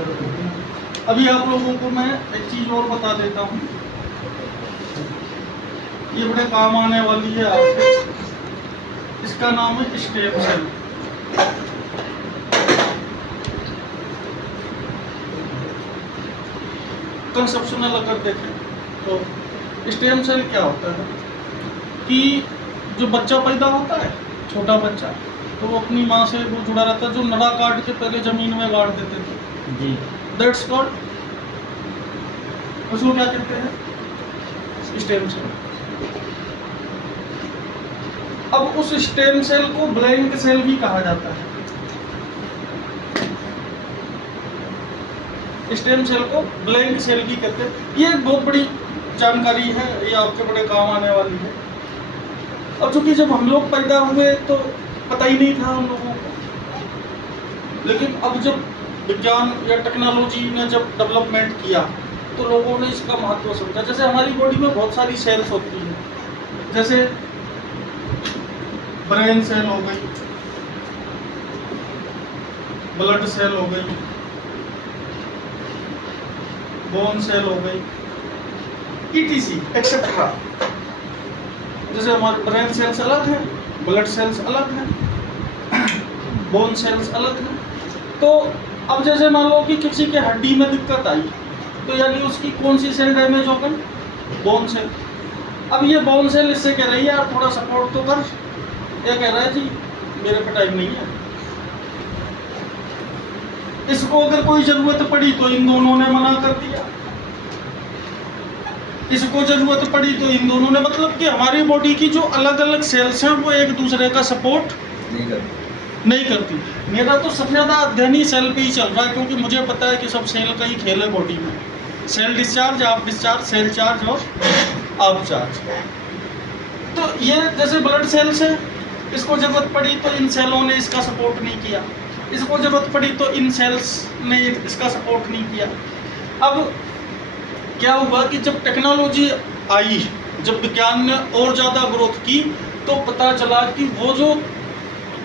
अभी आप लोगों को मैं एक चीज़ और बता देता हूँ, ये बड़े काम आने वाली है आपके। इसका नाम है स्टेम सेल। कंसेप्शनल अगर देखें तो स्टेम सेल क्या होता है कि जो बच्चा पैदा होता है, छोटा बच्चा, तो वो अपनी माँ से वो जुड़ा रहता है, जो नड़ा काट के पहले जमीन में गाड़ देते थे जी, दैट्स कॉल्ड, उसको क्या कहते हैं, स्टेम सेल। अब उस स्टेम सेल को ब्लैंक सेल भी कहा जाता है। स्टेम सेल को ब्लैंक सेल भी कहते हैं। ये एक बहुत बड़ी जानकारी है, ये आपके बड़े काम आने वाली है। और चूंकि जब हम लोग पैदा हुए तो पता ही नहीं था हम लोगों को, लेकिन अब जब विज्ञान या टेक्नोलॉजी ने जब डेवलपमेंट किया तो लोगों ने इसका महत्व समझा। जैसे हमारी बॉडी में बहुत सारी सेल्स होती हैं, जैसे ब्रेन सेल हो गई, ब्लड सेल हो गई, बोन सेल हो गई, ईटीसी एक्सेट्रा। जैसे हमारे ब्रेन सेल्स अलग हैं, ब्लड सेल्स अलग हैं, बोन सेल्स अलग हैं। तो अब जैसे मान लो कि किसी के हड्डी में दिक्कत आई तो यानी उसकी कौन सी सेल डैमेज हो गई, बोन सेल। अब ये बोन सेल इससे कह रही है यार थोड़ा सपोर्ट तो कर, ये कह रहा है जी मेरे पे टाइम नहीं है। इसको अगर कोई जरूरत पड़ी तो इन दोनों ने मना कर दिया, इसको जरूरत पड़ी तो इन दोनों ने, मतलब कि हमारी बॉडी की जो अलग अलग सेल्स हैं वो एक दूसरे का सपोर्ट नहीं करती। मेरा तो सबसे ज़्यादा अध्ययन ही सेल पे ही चल रहा है, क्योंकि मुझे पता है कि सब सेल का ही खेल है बॉडी में। सेल डिस्चार्ज, आप डिस्चार्ज, सेल चार्ज और आप चार्ज। तो ये जैसे ब्लड सेल्स है, इसको जरूरत पड़ी तो इन सेलों ने इसका सपोर्ट नहीं किया, इसको जरूरत पड़ी तो इन सेल्स ने इसका सपोर्ट नहीं किया। अब क्या हुआ कि जब टेक्नोलॉजी आई, जब विज्ञान ने और ज़्यादा ग्रोथ की तो पता चला कि वो जो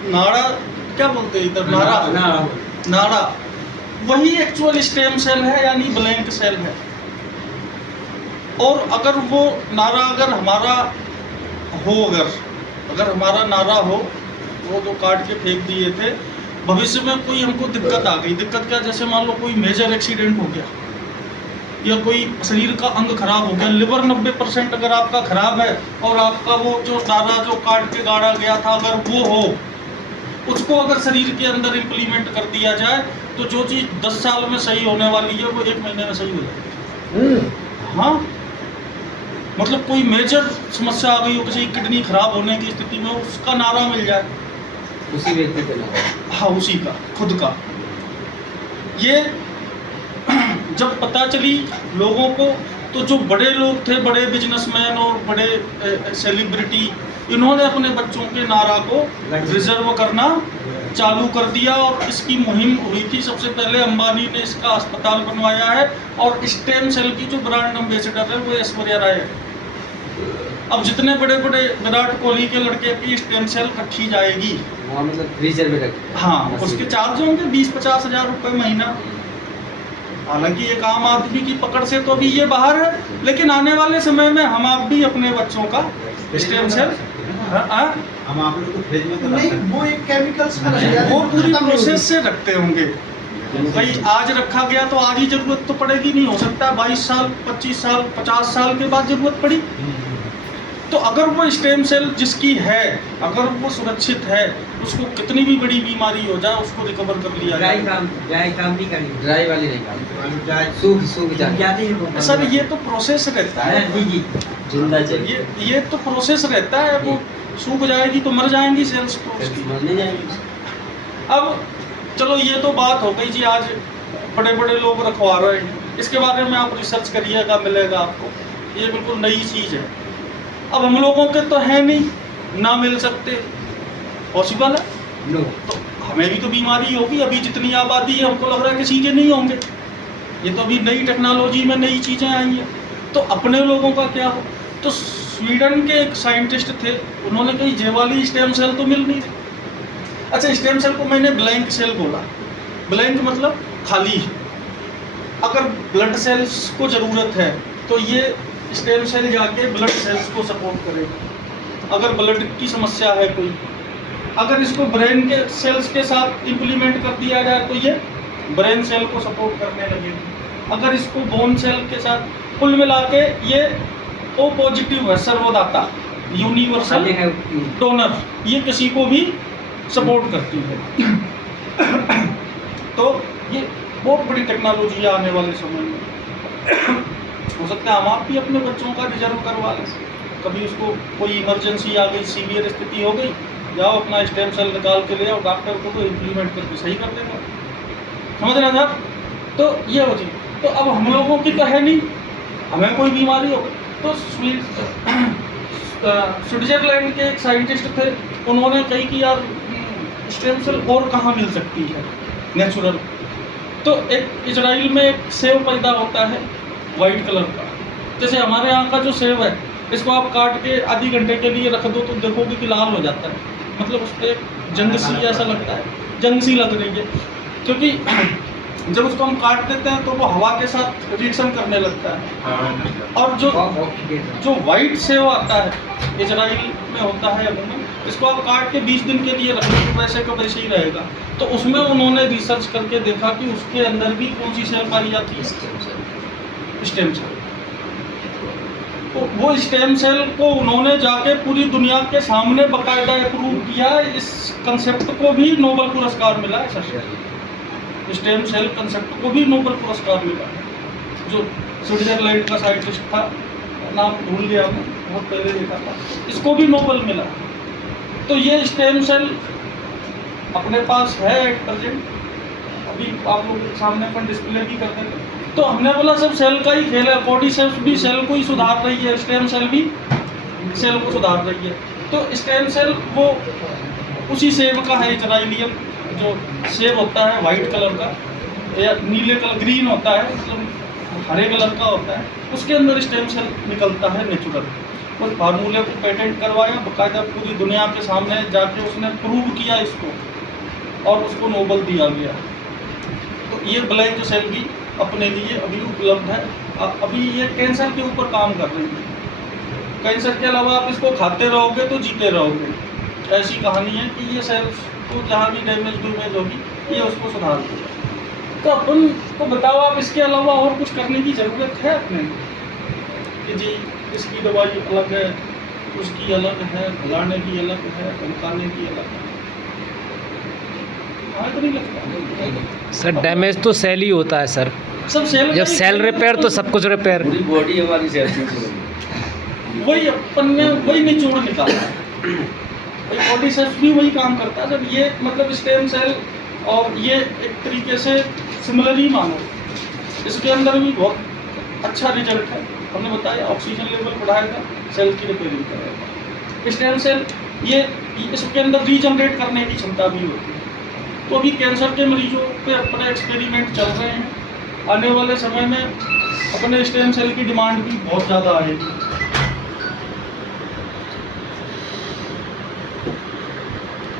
नाड़ा, क्या बोलते हैं इधर, नाड़ा वही एक्चुअल स्टेम सेल है, यानी ब्लैंक सेल है। और अगर वो नाड़ा अगर हमारा हो, अगर हमारा नाड़ा हो, वो जो काट के फेंक दिए थे, भविष्य में कोई हमको दिक्कत आ गई, दिक्कत क्या, जैसे मान लो कोई मेजर एक्सीडेंट हो गया या कोई शरीर का अंग खराब हो गया, लिवर 90% अगर आपका खराब है और आपका वो जो नाड़ा जो काट के गाड़ा गया था अगर वो हो, उसको अगर शरीर के अंदर इम्प्लीमेंट कर दिया जाए तो जो चीज़ 10 साल में सही होने वाली है वो 1 महीने में सही हो जाएगी। हाँ, मतलब कोई मेजर समस्या आ गई हो, किसी किडनी खराब होने की स्थिति में, उसका नारा मिल जाए उसी व्यक्ति के नारा, हाँ उसी का खुद का। ये जब पता चली लोगों को तो जो बड़े लोग थे, बड़े बिजनेसमैन और बड़े सेलिब्रिटी, इन्होंने अपने बच्चों के नारा को रिजर्व करना चालू कर दिया। और इसकी मुहिम हुई थी, सबसे पहले अंबानी ने इसका अस्पताल बनवाया है और स्टेम सेल की जो ब्रांड एम्बेसडर है वो ऐश्वर्या राय है। अब जितने बड़े बड़े विराट कोहली के लड़के की स्टेम सेल रखी जाएगी, मतलब फ्रीजर में रखी, हाँ उसके चार्ज होंगे 20-50 हज़ार रुपये महीना। हालांकि एक आम आदमी की पकड़ से तो अभी ये बाहर है, लेकिन आने वाले समय में हम आप भी अपने बच्चों का स्टेम सेल, हम आप लोग तो फ्रिज में तो नहीं, वो एक केमिकल्स का वो पूरी प्रोसेस से रखते होंगे। भाई आज रखा गया तो आज ही जरूरत तो पड़ेगी नहीं, हो सकता है 22 साल 25 साल 50 साल के बाद जरूरत पड़ी। तो अगर वो स्टेम सेल जिसकी है, अगर वो सुरक्षित है, उसको कितनी भी बड़ी बीमारी हो जाए उसको रिकवर कर लिया ड्राई काम नहीं करेंगे, ड्राई वाली नहीं काम, सूख जाती है सर। ये तो प्रोसेस रहता है, जिंदा चाहिए, ये तो प्रोसेस रहता है। वो सूख जाएगी तो मर जाएंगी सेल्स, मरने जाएंगी। अब चलो ये तो बात हो गई जी, आज बड़े बड़े लोग रखवा रहे हैं, इसके बारे में आप रिसर्च करिएगा, मिलेगा आपको। ये बिल्कुल नई चीज़ है। अब हम लोगों के तो है नहीं, ना मिल सकते, पॉसिबल है नो, तो हमें भी तो बीमारी होगी। अभी जितनी आबादी है हमको लग रहा है किसी के नहीं होंगे, ये तो अभी नई टेक्नोलॉजी में नई चीज़ें आई हैं। तो अपने लोगों का क्या हो? तो स्वीडन के एक साइंटिस्ट थे, उन्होंने कही ये वाली स्टेम सेल तो मिल नहीं रही। अच्छा, स्टेम सेल को मैंने ब्लैंक सेल बोला। ब्लैंक मतलब खाली, अगर ब्लड सेल्स को ज़रूरत है तो ये स्टेम सेल जाके ब्लड सेल्स को सपोर्ट करेगा। अगर ब्लड की समस्या है कोई, अगर इसको ब्रेन के सेल्स के साथ इम्प्लीमेंट कर दिया जाए तो ये ब्रेन सेल को सपोर्ट करने लगेगी। अगर इसको बोन सेल के साथ, कुल मिला के ये ओ पॉजिटिव है, सर्वदाता, यूनिवर्सल डोनर, ये किसी को भी सपोर्ट करती है। तो ये बहुत बड़ी टेक्नोलॉजी है आने वाले समय में। हो सकता है हम आप भी अपने बच्चों का रिजर्व करवा लें, कभी उसको कोई इमरजेंसी आ गई, सीवियर स्थिति हो गई, जाओ अपना स्टेम सेल निकाल के ले आओ, डॉक्टर को तो इम्प्लीमेंट करके सही कर देगा। समझ रहे हैं आप? तो ये हो चीज़। तो अब हम लोगों की तो है नहीं, हमें कोई बीमारी हो तो स्विट्जरलैंड के एक साइंटिस्ट थे, उन्होंने कही कि यार स्टेम सेल और कहाँ मिल सकती है नेचुरल। तो एक इजराइल में एक सेब पैदा होता है वाइट कलर का, जैसे हमारे यहाँ का जो सेब है, इसको आप काट के आधी घंटे के लिए रख दो तो देखोगे कि लाल हो जाता है, मतलब उस पर जंग सी ऐसा लगता है, जंग सी लग रही है, क्योंकि जब उसको हम काट देते हैं तो वो हवा के साथ रिएक्शन करने लगता है। और जो वाइट सेब आता है इजराइल में होता है अमूमन, इसको आप काट के 20 दिन के लिए रख दो वैसे का वैसे ही रहेगा। तो उसमें उन्होंने रिसर्च करके देखा कि उसके अंदर भी कौन सी सेल पाई जाती है, स्टेम सेल। तो वो स्टेम सेल को उन्होंने जाके पूरी दुनिया के सामने बाकायदा अप्रूव किया। इस कंसेप्ट को भी नोबेल पुरस्कार मिला है सर, स्टेम सेल कंसेप्ट को भी नोबेल पुरस्कार मिला है। जो स्विट्जरलैंड का साइंटिस्ट था, नाम भूल गया मैं, बहुत पहले देखा था, इसको भी नोबेल मिला। तो ये स्टेम सेल अपने पास है एट प्रेजेंट, अभी आप लोगों के सामने अपन डिस्प्ले भी कर देंगे। तो हमने बोला सब सेल का ही खेल है, बॉडी सेल्स भी सेल को ही सुधार रही है, स्टेम सेल भी सेल को सुधार रही है। तो स्टेम सेल वो उसी सेब का है, इजराइलियन जो सेब होता है वाइट कलर का या नीले कलर, ग्रीन होता है, मतलब हरे कलर का होता है, उसके अंदर स्टेम सेल निकलता है नेचुरल। उस फार्मूले को पेटेंट करवाया, बाकायदा पूरी दुनिया के सामने जाके उसने प्रूव किया इसको, और उसको नोबेल दिया गया। तो ये ब्लैक सेल भी अपने लिए अभी उपलब्ध है। अभी ये कैंसर के ऊपर काम कर रही है। कैंसर के अलावा आप इसको खाते रहोगे तो जीते रहोगे, ऐसी कहानी है कि ये सेल्स को जहाँ भी डैमेज होगी ये उसको सुधार देगा। तो अपन को बताओ आप इसके अलावा और कुछ करने की ज़रूरत है अपने कि जी इसकी दवाई अलग है, उसकी अलग है, फैलाने की अलग है, धमकाने की अलग है, तो नहीं लगता सर डैमेज तो सेल ही होता है सर, सब सेल जब सेल रिपेयर तो सब कुछ रिपेयर। पूरी बॉडी हमारी सेल से बनी। वही अपन ने वही निचोड़ निकाला है, बॉडी सेल्स भी वही काम करता है सर। ये मतलब स्टेम सेल और ये एक तरीके से सिमिलर ही मानो, इसके अंदर भी बहुत अच्छा रिजल्ट है। हमने बताया ऑक्सीजन लेवल बढ़ाएगा, सेल की रिपेयरिंग करेगा। स्टेम सेल ये इसके अंदर रीजनरेट करने की क्षमता भी होती है। तो अभी कैंसर के मरीजों पे अपने एक्सपेरिमेंट चल रहे हैं, आने वाले समय में अपने स्टेम सेल की डिमांड भी बहुत ज़्यादा आएगी।